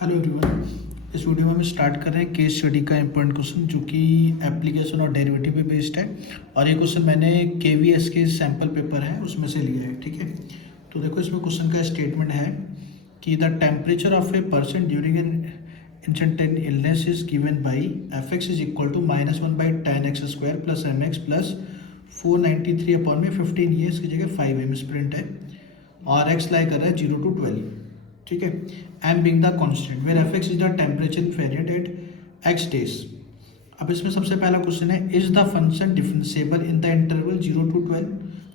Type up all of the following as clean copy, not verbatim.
Hello everyone. इस video में हम स्टार्ट कर रहे हैं केस स्टडी का इम्पोर्टेंट क्वेश्चन जो कि एप्लीकेशन और डेरिवेटिव पे बेस्ड है। और ये क्वेश्चन मैंने केवीएस के सैम्पल पेपर है उसमें से लिया है। ठीक है, तो देखो इसमें क्वेश्चन का स्टेटमेंट है कि the temperature of a person during an instantaneous illness is given by f x is equal to -1/10x² plus m x plus 493/15 ये इसकी जगह 5m स्प्रिंट है और एक्स लाई कर रहा है 0 to 12। ठीक है, m being the constant where f x is the temperature variate at x days. अब इसमें सबसे पहला क्वेश्चन है is the function differentiable in the interval 0 to 12,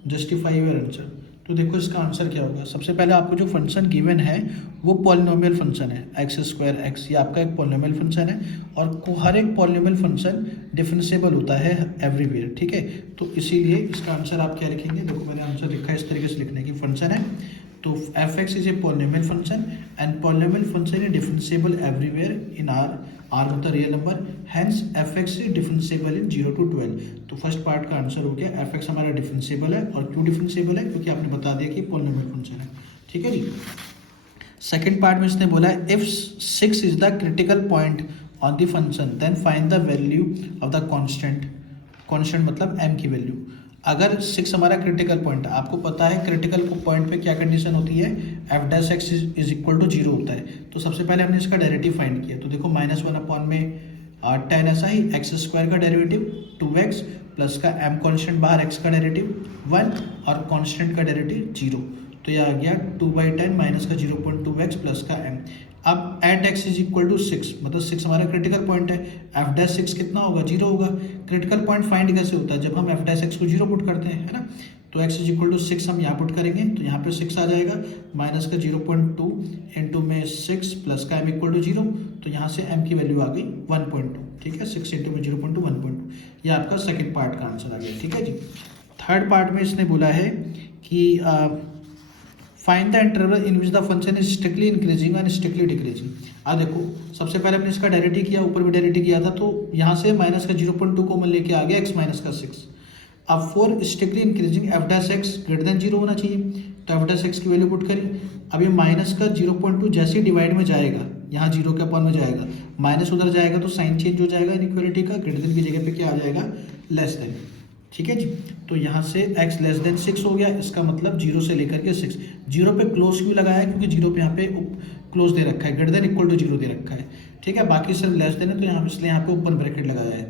justify your answer. तो देखो इसका आंसर क्या होगा। सबसे पहले आपको जो फंक्शन गिवन है वो पॉलिनोमियल फंक्शन है x²x, ये आपका एक पॉलिनोमियल फंक्शन है और हर एक पॉलिनोमियल फंक्शन डिफरेंशिएबल होता है एवरीवेयर। ठीक है, तो इसीलिए इसका आंसर आप क्या लिखेंगे। देखो मैंने आंसर लिखा है इस तरीके से लिखने की फंक्शन है तो f x is a polynomial function and polynomial function is differentiable everywhere in R मतलब real number, hence f x is differentiable in 0 to 12। तो फर्स्ट पार्ट का आंसर हो गया एफ एक्स हमारा डिफरेंशिएबल है। और क्यों डिफरेंशिएबल है, क्योंकि आपने बता दिया कि पॉलिनोमियल फंक्शन है। ठीक है जी। सेकेंड पार्ट में इसने बोला है if 6 is the critical point on the function then find the value of the constant. Constant मतलब एम की वैल्यू। अगर 6 हमारा क्रिटिकल पॉइंट है, आपको पता है क्रिटिकल पॉइंट पे क्या कंडीशन होती है, f dash x is equal to 0 होता है। तो सबसे पहले हमने इसका डेरिवेटिव फाइंड किया। तो देखो -1/10 ऐसा ही x² का डेरिवेटिव 2x प्लस का m कॉन्स्टेंट बाहर x का डेरिवेटिव 1 और कॉन्स्टेंट का डेरिवेटिव 0। तो यह आ गया 2/10 माइनस का 0.2x प्लस का m। अब at x is equal to 6 मतलब 6 हमारा क्रिटिकल पॉइंट है, एफ डैश 6 कितना होगा 0 होगा। क्रिटिकल पॉइंट फाइंड कैसे होता है, जब हम एफ डैश x को 0 पुट करते हैं, है ना। तो x इज इक्वल टू 6 हम यहाँ पुट करेंगे तो यहाँ पे 6 आ जाएगा माइनस का 0.2 इंटू में 6 प्लस का m इक्वल टू 0। तो यहाँ से m की वैल्यू आ गई 1.2। ठीक है, 6 इंटू में 0.2 1.2। ये आपका सेकेंड पार्ट का आंसर आ गया। ठीक है जी। थर्ड पार्ट में इसने बोला है कि find the interval in which the function is strictly increasing and strictly decreasing. देखो सबसे पहले हमने इसका डेरिवेटिव किया, ऊपर भी डेरिवेटिव किया था, तो यहाँ से माइनस का 0.2 कॉमन लेके आ गया x माइनस का 6। अब for strictly increasing F dash x greater than 0 होना चाहिए, तो एफ डैश एक्स की वैल्यू पुट करी। अब ये माइनस का 0.2 जैसे ही डिवाइड में जाएगा, यहाँ 0 के अपॉन में जाएगा, माइनस उधर जाएगा तो साइन चेंज हो जाएगा इनइक्वालिटी का, ग्रेटर देन की जगह पे क्या आ जाएगा लेस देन। ठीक है जी। तो यहाँ से x लेस देन 6 हो गया, इसका मतलब 0 से लेकर के 6। 0 पे क्लोज क्यों लगाया है, क्योंकि 0 पे यहाँ पे क्लोज दे रखा है, ग्रेटर देन इक्वल टू 0 दे रखा है। ठीक है, बाकी सिर्फ लेस देन है तो यहाँ इसलिए यहाँ पे ओपन ब्रैकेट लगाया है।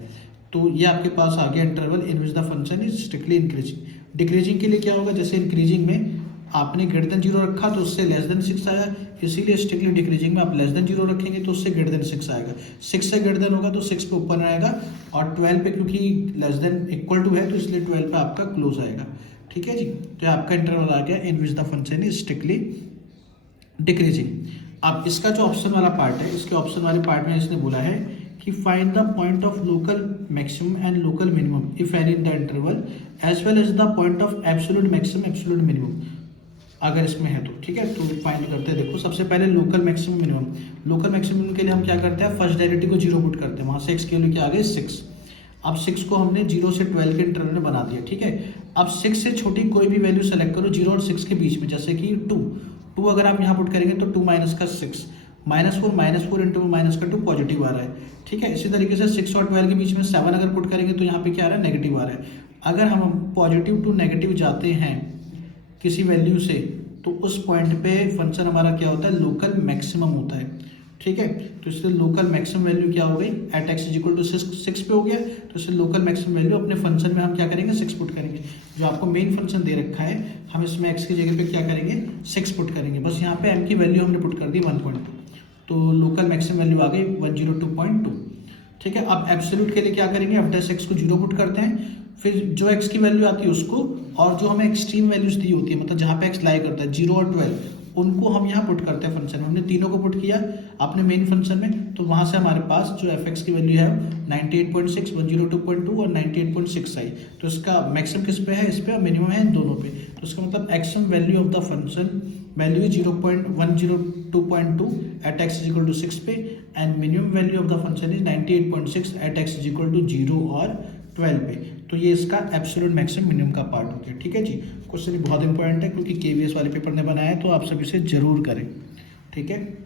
तो ये आपके पास आ गया interval in which the function is strictly increasing. Decreasing के लिए क्या होगा, जैसे इंक्रीजिंग में आपने ग्रेटर देन 0 रखा तो उससे लेस देन 6 आया, इसीलिए स्ट्रिक्टली डिक्रीजिंग में आप लेस देन 0 रखेंगे तो उससे ग्रेटर देन 6 आएगा। 6 से ग्रेटर देन होगा तो 6 पे ऊपर आएगा और 12 पे क्योंकि लेस देन इक्वल टू है तो इसलिए 12 पे आपका क्लोज आएगा। ठीक है जी। तो आपका इंटरवल आ गया in which the function is strictly decreasing. अब इसका जो ऑप्शन वाला पार्ट है, इसके ऑप्शन वाले पार्ट में इसने बोला है कि find the point of local maximum and local minimum if any in the interval as well as the point of absolute maximum absolute minimum अगर इसमें है तो। ठीक है, तो फाइंड करते हैं। देखो सबसे पहले local maximum minimum. Local maximum के लिए हम क्या करते हैं, फर्स्ट डेरिवेटिव को 0 पुट करते हैं, वहाँ से x की वैल्यू क्या आ गई 6। अब 6 को हमने 0 से 12 के इंटरवल में बना दिया। ठीक है, अब 6 से छोटी कोई भी वैल्यू सेलेक्ट करो 0 और 6 के बीच में, जैसे कि 2 अगर आप यहाँ पुट करेंगे तो 2 माइनस का 6 -4 इंटू माइनस का 2 पॉजिटिव आ रहा है। ठीक है, इसी तरीके से 6 और 12 के बीच में 7 अगर पुट करेंगे तो यहाँ पे क्या आ रहा है नेगेटिव आ रहा है। अगर हम पॉजिटिव टू नेगेटिव जाते हैं किसी वैल्यू से तो उस पॉइंट पे फंक्शन हमारा क्या होता है, लोकल मैक्सिमम होता है। ठीक है, तो इससे लोकल मैक्सिमम वैल्यू क्या हो गई, at x is equal to 6 पे हो गया। तो इससे लोकल मैक्सिमम वैल्यू अपने फंक्शन में हम क्या करेंगे 6 पुट करेंगे। जो आपको मेन फंक्शन दे रखा है हम इसमें एक्स की जगह पे क्या करेंगे 6 पुट करेंगे। बस यहाँ पे एम की वैल्यू हमने पुट कर दी 1.2, तो लोकल मैक्सिमम वैल्यू आ गई 102.2। ठीक है, अब एब्सोल्यूट के लिए क्या करेंगे, एफ डैश एक्स को 0 पुट करते हैं, फिर जो x की वैल्यू आती है उसको, और जो हमें एक्सट्रीम वैल्यूज दी होती है मतलब जहाँ पे x लाई करता है 0 और 12, उनको हम यहाँ पुट करते हैं फंक्शन में। हमने तीनों को पुट किया अपने मेन फंक्शन में, तो वहाँ से हमारे पास जो एफ एक्स की वैल्यू है 98.6, 102.2 और 98.6 आई। तो इसका मैक्सिमम किस पे है, इस पे, और मिनिमम है इन दोनों पे। तो इसका मतलब action value of the function value 0.102.2 at x is equal to 6 पे, and minimum value of the function is 98.6 at x is equal to 0 और 12 पे। तो ये इसका एब्सोल्यूट मैक्सिमम मिनिमम का पार्ट हो गया। ठीक है जी। क्वेश्चन बहुत इंपॉर्टेंट है क्योंकि केवीएस वाले पेपर ने बनाया है, तो आप सब इसे जरूर करें। ठीक है।